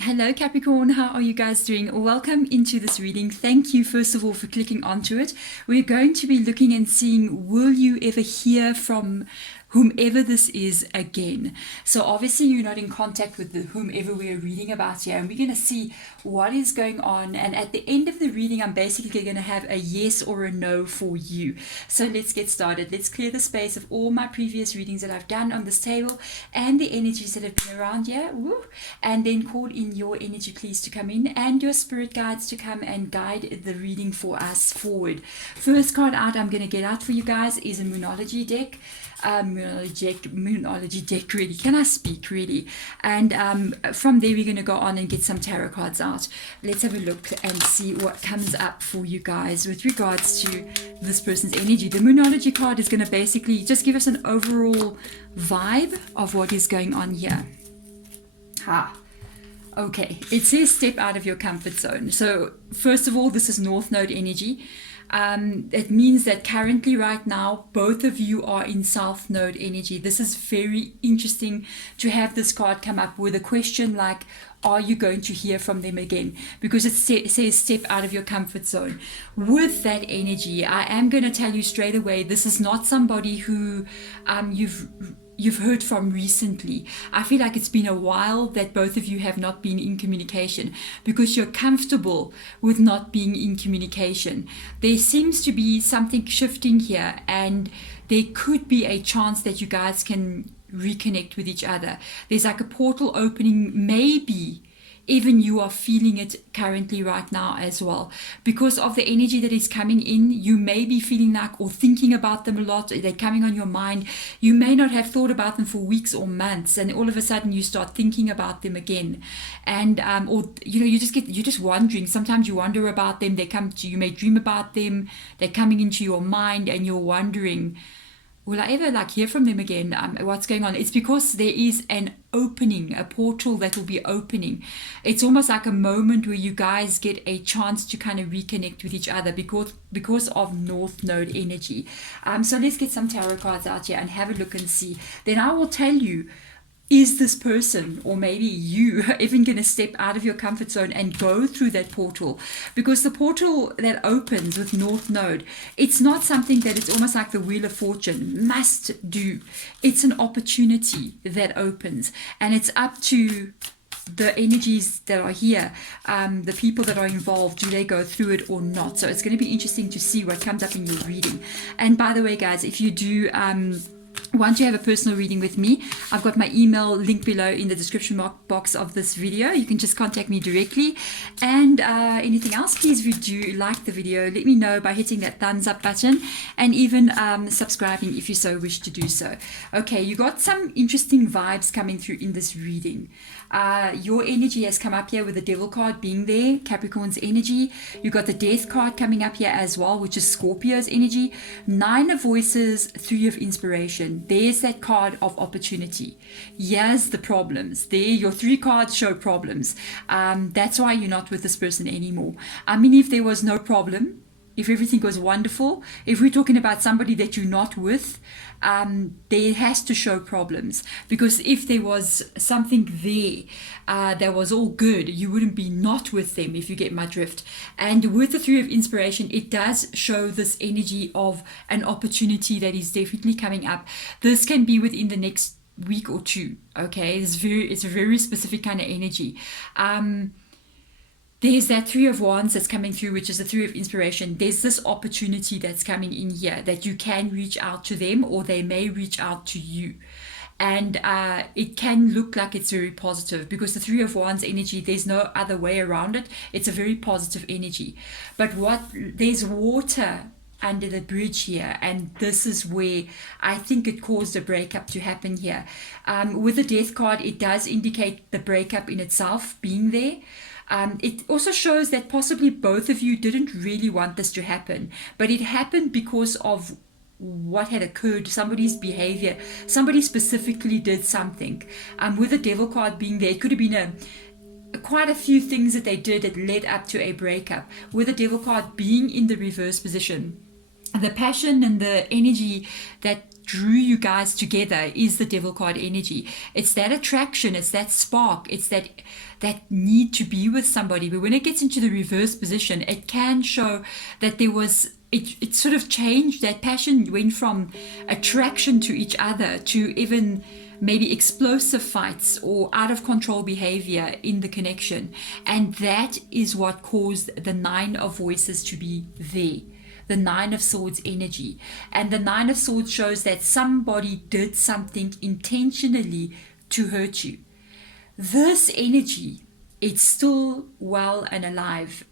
Hello Capricorn, how are you guys doing? Welcome into this reading. Thank you first of all for clicking onto it. We're going to be looking and seeing, will you ever hear from whomever this is again? So obviously you're not in contact with whomever we're reading about here, and we're going to see what is going on, and at the end of the reading I'm basically going to have a yes or a no for you. So let's get started. Let's clear the space of all my previous readings that I've done on this table and the energies that have been around here. Woo. And then call in your energy please to come in, and your spirit guides to come and guide the reading for us forward. First card out I'm going to get out for you guys is a Moonology deck. Moonology deck, really. Can I speak, really? And from there we're going to go on and get some tarot cards out. Let's have a look and see what comes up for you guys with regards to this person's energy. The Moonology card is going to basically just give us an overall vibe of what is going on here. Okay, it says step out of your comfort zone. So first of all, this is North Node energy. It means that currently right now both of you are in South Node energy. This is very interesting to have this card come up with a question like, are you going to hear from them again? Because it says step out of your comfort zone. With that energy, I am going to tell you straight away, this is not somebody who you've heard from recently. I feel like it's been a while that both of you have not been in communication because you're comfortable with not being in communication. There seems to be something shifting here, and there could be a chance that you guys can reconnect with each other. There's like a portal opening, maybe even you are feeling it currently right now as well. Because of the energy that is coming in, you may be feeling like or thinking about them a lot. They're coming on your mind. You may not have thought about them for weeks or months, and all of a sudden you start thinking about them again. And or you're just wondering. Sometimes you wonder about them. They come to you, may dream about them. They're coming into your mind, and you're wondering, will I ever hear from them again? What's going on? It's because there is an opening, a portal that will be opening. It's almost like a moment where you guys get a chance to kind of reconnect with each other because of North Node energy. So let's get some tarot cards out here and have a look and see. Then I will tell you, is this person or maybe you even going to step out of your comfort zone and go through that portal? Because the portal that opens with North Node, it's not something that it's almost like the Wheel of Fortune must do. It's an opportunity that opens, and it's up to the energies that are here, the people that are involved, do they go through it or not? So it's going to be interesting to see what comes up in your reading. And by the way, guys, if you do want to have a personal reading with me, I've got my email link below in the description box of this video. You can just contact me directly. And anything else, please, if you do like the video, let me know by hitting that thumbs up button, and even subscribing if you so wish to do so. Okay, you got some interesting vibes coming through in this reading. Your energy has come up here with the Devil card being there, Capricorn's energy. You got the Death card coming up here as well, which is Scorpio's energy. 9 of Voices, 3 of Inspiration. There's that card of opportunity. Here's the problems. There, your 3 cards show problems. That's why you're not with this person anymore. I mean, if there was no problem, if everything was wonderful, if we're talking about somebody that you're not with, there has to show problems. Because if there was something there that was all good, you wouldn't be not with them, if you get my drift. And with the 3 of Inspiration, it does show this energy of an opportunity that is definitely coming up. This can be within the next week or 2. Okay, it's a very specific kind of energy. There's that 3 of Wands that's coming through, which is the 3 of Inspiration. There's this opportunity that's coming in here that you can reach out to them, or they may reach out to you. And it can look like it's very positive, because the 3 of Wands energy, there's no other way around it. It's a very positive energy. But there's water under the bridge here, and this is where I think it caused a breakup to happen here. With the Death card, it does indicate the breakup in itself being there. It also shows that possibly both of you didn't really want this to happen, but it happened because of what had occurred, somebody's behavior. Somebody specifically did something. With the Devil card being there, it could have been quite a few things that they did that led up to a breakup. With the Devil card being in the reverse position, the passion and the energy that drew you guys together is the devil card energy. It's that attraction, it's that spark, it's that need to be with somebody. But when it gets into the reverse position, it can show that there was it sort of changed. That passion went from attraction to each other to even maybe explosive fights or out of control behavior in the connection. And that is what caused the Nine of Voices to be there. The Nine of Swords energy. And the Nine of Swords shows that somebody did something intentionally to hurt you. This energy, it's still well and alive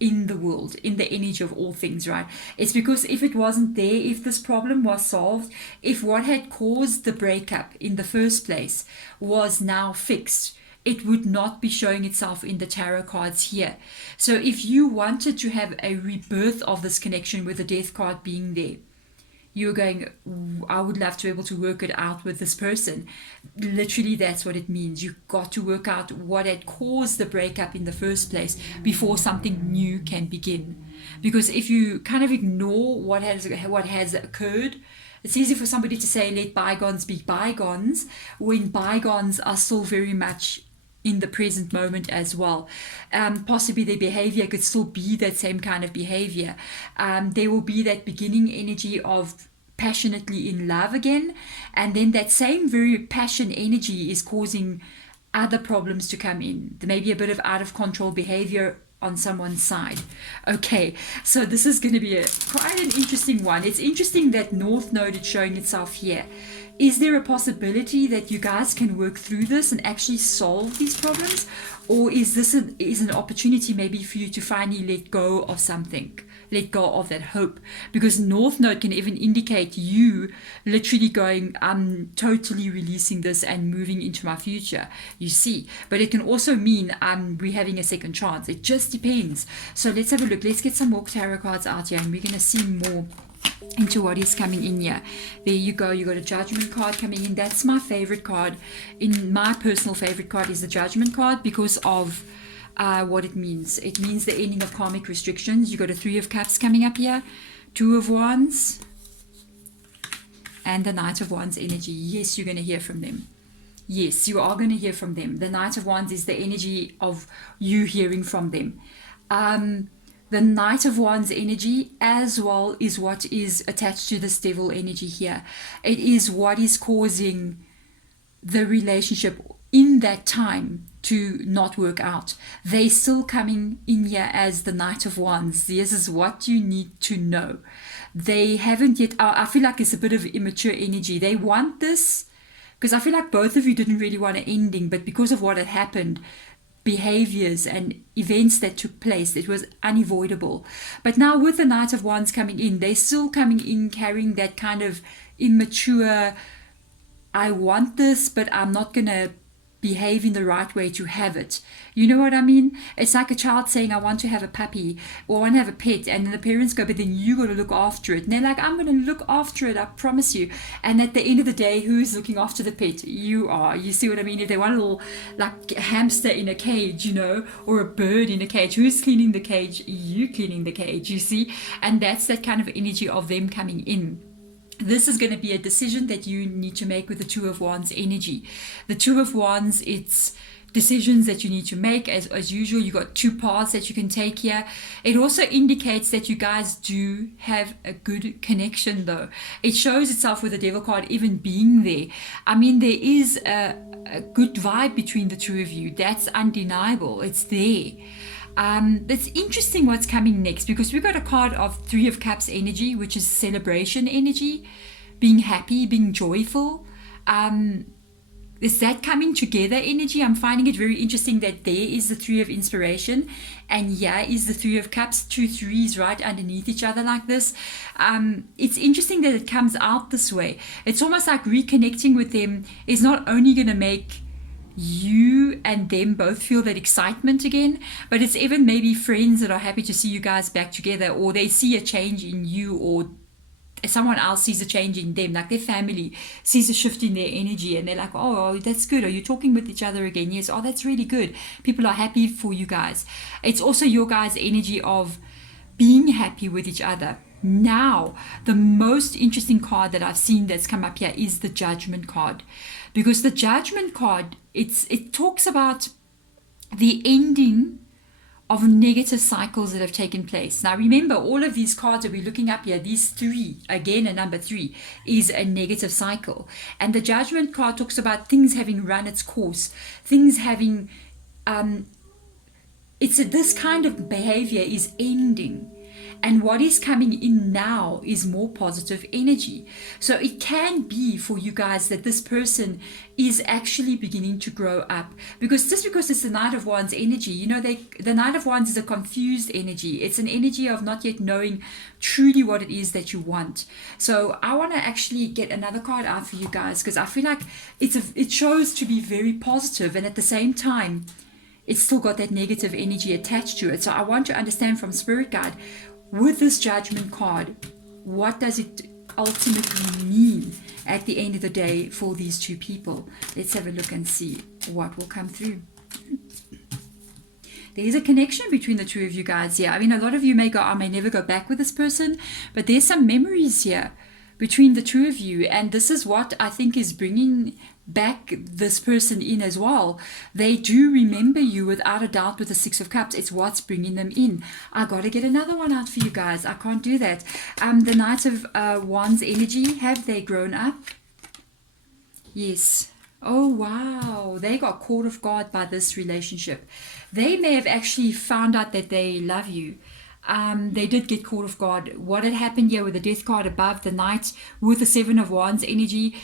in the world, in the energy of all things, right? It's because if it wasn't there, if this problem was solved, if what had caused the breakup in the first place was now fixed, it would not be showing itself in the tarot cards here. So if you wanted to have a rebirth of this connection with the Death card being there, you're going, I would love to be able to work it out with this person. Literally, that's what it means. You've got to work out what had caused the breakup in the first place before something new can begin. Because if you kind of ignore what has occurred, it's easy for somebody to say, let bygones be bygones, when bygones are still very much in the present moment as well. Possibly their behavior could still be that same kind of behavior. There will be that beginning energy of passionately in love again, and then that same very passion energy is causing other problems to come in. There may be a bit of out of control behavior on someone's side. Okay, so this is going to be quite an interesting one. It's interesting that North Node is showing itself here. Is there a possibility that you guys can work through this and actually solve these problems? Or is this an opportunity maybe for you to finally let go of something? Let go of that hope? Because North Node can even indicate you literally going, I'm totally releasing this and moving into my future, you see. But it can also mean we're having a second chance. It just depends. So let's have a look. Let's get some more tarot cards out here and we're going to see more into what is coming in here. There you go. You got a Judgment card coming in. That's my favorite card. In my personal favorite card is the Judgment card because of what it means. It means the ending of karmic restrictions. You got a Three of Cups coming up here, Two of Wands, and the Knight of Wands energy. Yes, you're going to hear from them. Yes, you are going to hear from them. The Knight of Wands is the energy of you hearing from them. The Knight of Wands energy as well is what is attached to this Devil energy here. It is what is causing the relationship in that time to not work out. They still coming in here as the Knight of Wands. This is what you need to know. They haven't yet, I feel like it's a bit of immature energy. They want this because I feel like both of you didn't really want an ending, but because of what had happened, behaviors and events that took place, it was unavoidable. But now with the Knight of Wands coming in, they're still coming in carrying that kind of immature, I want this, but I'm not going to behave in the right way to have it. You know what I mean? It's like a child saying, I want to have a puppy or I want to have a pet, and then the parents go, but then you got to look after it. And they're like, I'm going to look after it, I promise you. And at the end of the day, who's looking after the pet? You are. You see what I mean? If they want a little like hamster in a cage, you know, or a bird in a cage, who's cleaning the cage? You cleaning the cage, you see? And that's that kind of energy of them coming in. This is going to be a decision that you need to make with the Two of Wands energy. The Two of Wands, it's decisions that you need to make. As usual, you got two paths that you can take here. It also indicates that you guys do have a good connection though. It shows itself with the Devil card even being there. I mean, there is a good vibe between the two of you. That's undeniable. It's there. It's interesting what's coming next because we've got a card of Three of Cups energy, which is celebration energy, being happy, being joyful. Is that coming together energy? I'm finding it very interesting that there is the Three of Inspiration and here is the Three of Cups, two threes right underneath each other like this. It's interesting that it comes out this way. It's almost like reconnecting with them is not only going to make you and them both feel that excitement again, but it's even maybe friends that are happy to see you guys back together, or they see a change in you, or someone else sees a change in them, like their family sees a shift in their energy and they're like, oh, that's good. Are you talking with each other again? Yes. Oh, that's really good. People are happy for you guys. It's also your guys' energy of being happy with each other. Now, the most interesting card that I've seen that's come up here is the Judgment card. Because the Judgment card, it talks about the ending of negative cycles that have taken place. Now remember, all of these cards that we're looking up here, these three, again a number 3, is a negative cycle. And the Judgment card talks about things having run its course, things having, this kind of behavior is ending. And what is coming in now is more positive energy. So it can be for you guys that this person is actually beginning to grow up. Because just because it's the Knight of Wands energy, you know, the Knight of Wands is a confused energy. It's an energy of not yet knowing truly what it is that you want. So I want to actually get another card out for you guys, because I feel like it shows to be very positive, and at the same time, it's still got that negative energy attached to it. So I want to understand from Spirit Guide, with this Judgment card, what does it ultimately mean at the end of the day for these two people? Let's have a look and see what will come through. There is a connection between the two of you guys here. I mean, a lot of you may go, I may never go back with this person, but there's some memories here between the two of you, and this is what I think is bringing back this person in as well. They do remember you without a doubt with the 6 of Cups. It's what's bringing them in. I got to get another one out for you guys. I can't do that. The Knight of Wands energy, have they grown up? Yes. Oh wow, they got caught off guard by this relationship. They may have actually found out that they love you. They did get caught off guard. What had happened here with the Death card above, the Knight with the 7 of Wands energy,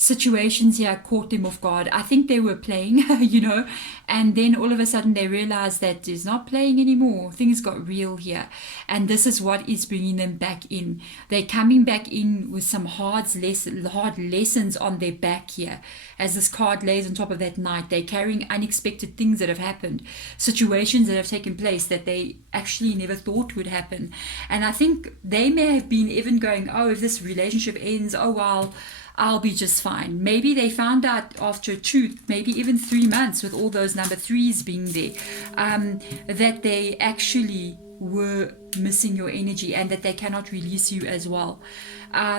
situations here caught them off guard. I think they were playing, you know, and then all of a sudden they realized that it's not playing anymore. Things got real here, and this is what is bringing them back in. They're coming back in with some hard lessons on their back here. As this card lays on top of that Knight, they're carrying unexpected things that have happened, situations that have taken place that they actually never thought would happen. And I think they may have been even going, oh, if this relationship ends, oh well, I'll be just fine. Maybe they found out after 2, maybe even 3 months, with all those number 3s being there, that they actually were missing your energy and that they cannot release you as well.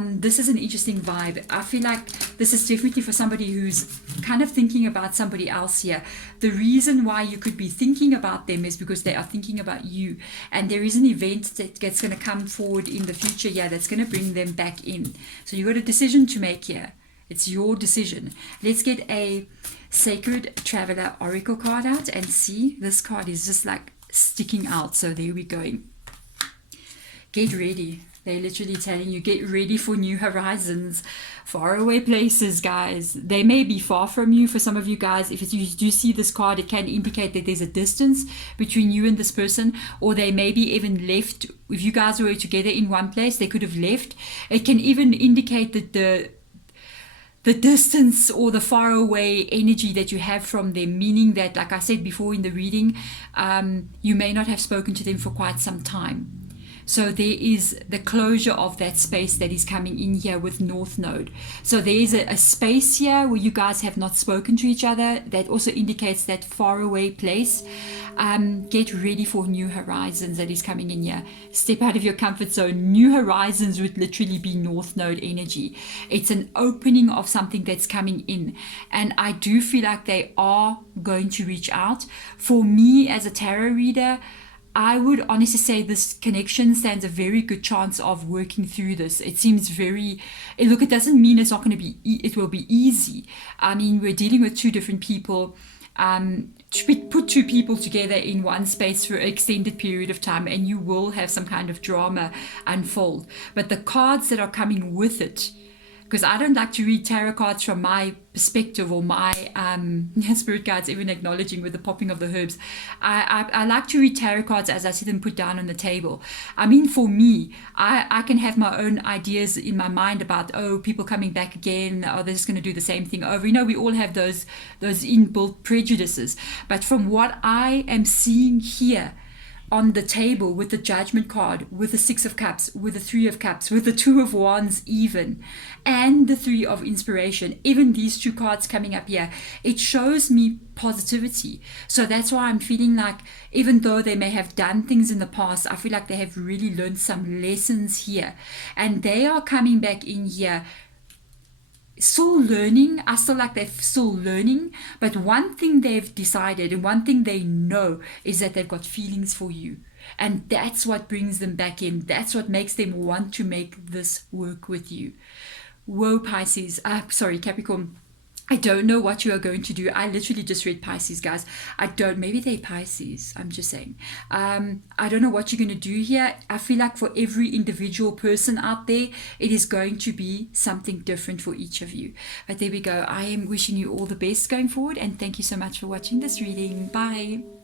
This is an interesting vibe. I feel like this is definitely for somebody who's kind of thinking about somebody else here. The reason why you could be thinking about them is because they are thinking about you, and there is an event that's going to come forward in the future here that's going to bring them back in. So you've got a decision to make here. It's your decision. Let's get a Sacred Traveler Oracle card out and see. This card is just like sticking out. So there we go. Get ready. They're literally telling you, get ready for new horizons, faraway places, guys. They may be far from you for some of you guys. If you do see this card, it can indicate that there's a distance between you and this person, or they may be even left. If you guys were together in one place, they could have left. It can even indicate that the distance or the far away energy that you have from them, meaning that, like I said before in the reading, you may not have spoken to them for quite some time. So there is the closure of that space that is coming in here with North Node. So there is a space here where you guys have not spoken to each other. That also indicates that far away place. Get ready for new horizons that is coming in here. Step out of your comfort zone. New horizons would literally be North Node energy. It's an opening of something that's coming in. And I do feel like they are going to reach out. For me as a tarot reader, I would honestly say this connection stands a very good chance of working through this. It seems very, look, it doesn't mean it's not going to be, it will be easy. I mean, we're dealing with 2 different people. Put 2 people together in one space for an extended period of time, and you will have some kind of drama unfold. But the cards that are coming with it, because I don't like to read tarot cards from my perspective or my spirit guides even acknowledging with the popping of the herbs. I like to read tarot cards as I see them put down on the table. I mean, for me, I can have my own ideas in my mind about, oh, people coming back again, oh, they're just going to do the same thing over. You know, we all have those inbuilt prejudices. But from what I am seeing here, on the table with the Judgment card, with the Six of Cups, with the Three of Cups, with the Two of Wands even, and the Three of Inspiration, even these two cards coming up here, it shows me positivity. So that's why I'm feeling like, even though they may have done things in the past, I feel like they have really learned some lessons here. And they are coming back in here still learning. I still like they're still learning, but one thing they've decided and one thing they know is that they've got feelings for you, and that's what brings them back in. That's what makes them want to make this work with you. Whoa, Pisces, sorry, Capricorn, I don't know what you are going to do. I literally just read Pisces, guys. Maybe they're Pisces. I'm just saying. I don't know what you're going to do here. I feel like for every individual person out there, it is going to be something different for each of you. But there we go. I am wishing you all the best going forward, and thank you so much for watching this reading. Bye.